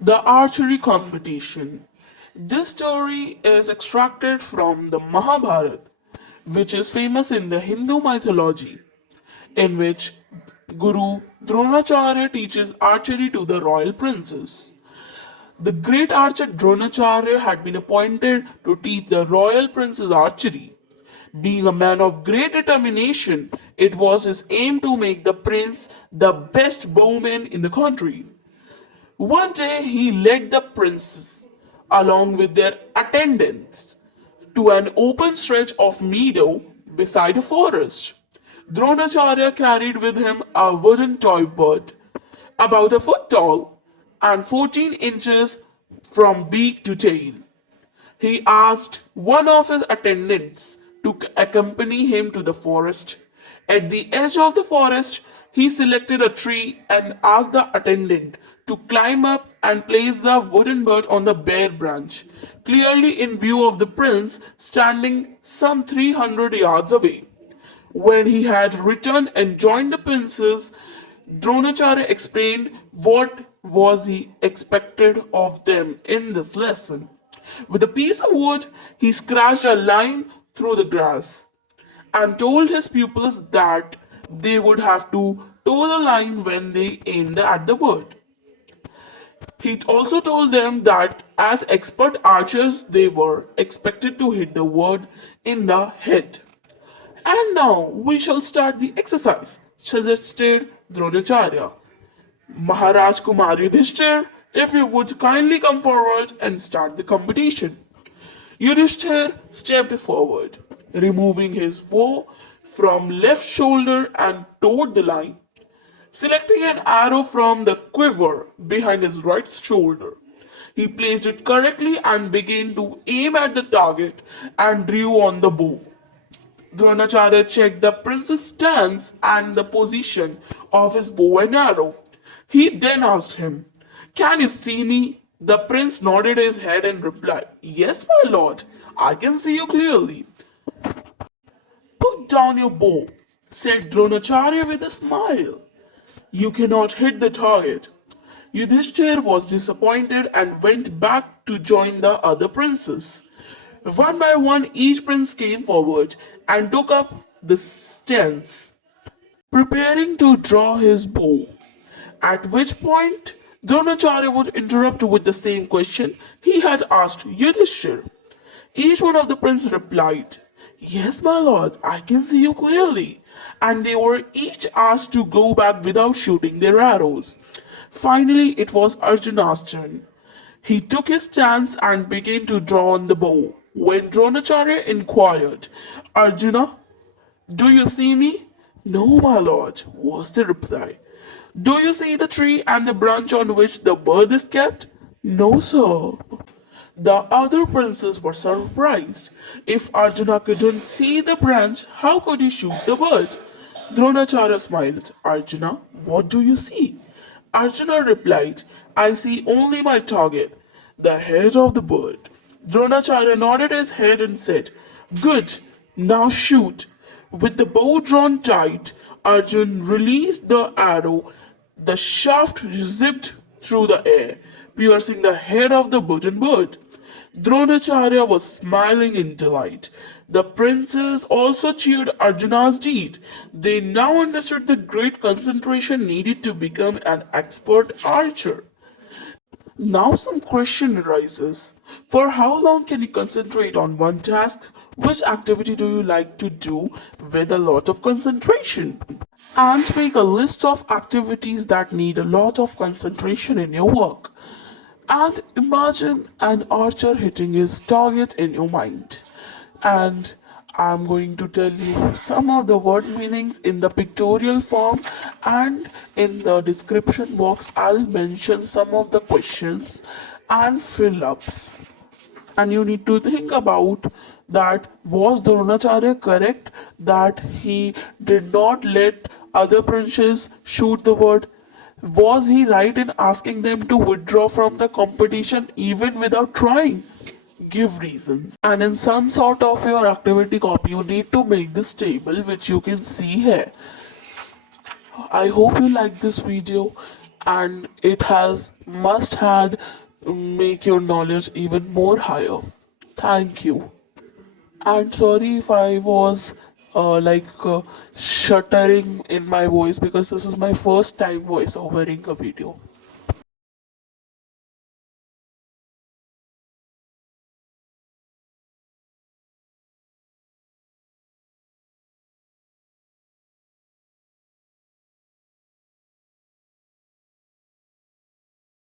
The archery competition. This story is extracted from the Mahabharat, which is famous in the Hindu mythology, in which Guru Dronacharya teaches archery to the royal princes. The great archer Dronacharya had been appointed to teach the royal princes archery. Being a man of great determination, it was his aim to make the prince the best bowman in the country. One day he led the princes, along with their attendants, to an open stretch of meadow beside a forest. Dronacharya carried with him a wooden toy bird, about a foot tall and 14 inches from beak to tail. He asked one of his attendants to accompany him to the forest. At the edge of the forest, he selected a tree and asked the attendant to climb up and place the wooden bird on the bare branch, clearly in view of the prince standing some 300 yards away. When he had returned and joined the princes, Dronacharya explained what was he expected of them in this lesson. With a piece of wood, he scratched a line through the grass and told his pupils that they would have to toe the line when they aimed at the bird. He also told them that as expert archers, they were expected to hit the bird in the head. And now we shall start the exercise, suggested Dronacharya. Maharaj Kumar Yudhishthir, if you would kindly come forward and start the competition. Yudhishthir stepped forward, removing his bow from left shoulder and towed the line, selecting an arrow from the quiver behind his right shoulder. He placed it correctly and began to aim at the target and drew on the bow. Dronacharya checked the prince's stance and the position of his bow and arrow. He then asked him, "Can you see me?" The prince nodded his head and replied, "Yes, my lord, I can see you clearly." "Put down your bow," said Dronacharya with a smile. "You cannot hit the target." Yudhishthir was disappointed and went back to join the other princes. One by one, each prince came forward and took up the stance, preparing to draw his bow. At which point, Dronacharya would interrupt with the same question he had asked Yudhishthir. Each one of the princes replied, "Yes, my lord, I can see you clearly," and they were each asked to go back without shooting their arrows. Finally, it was Arjuna's turn. He took his stance and began to draw on the bow. When Dronacharya inquired, "Arjuna, do you see me?" "No, my lord," was the reply. "Do you see the tree and the branch on which the bird is kept?" "No, sir." The other princes were surprised. If Arjuna couldn't see the branch, how could he shoot the bird? Dronacharya smiled. "Arjuna, what do you see?" Arjuna replied, "I see only my target, the head of the bird." Dronacharya nodded his head and said, "Good, now shoot." With the bow drawn tight, Arjun released the arrow. The shaft zipped through the air, piercing the head of the wooden bird. Dronacharya was smiling in delight. The princes also cheered Arjuna's deed. They now understood the great concentration needed to become an expert archer. Now some question arises. For how long can you concentrate on one task? Which activity do you like to do with a lot of concentration? And make a list of activities that need a lot of concentration in your work. And imagine an archer hitting his target in your mind. And I'm going to tell you some of the word meanings in the pictorial form, and in the description box I'll mention some of the questions and fill ups. And you need to think about that, was Dronacharya correct that he did not let other princes shoot the bird? Was he right in asking them to withdraw from the competition even without trying? Give reasons. And in some sort of your activity copy, you need to make this table which you can see here. I hope you like this video. and it has must had make your knowledge even more higher. Thank you. And sorry if I was shuttering in my voice because this is my first time voice overing a video.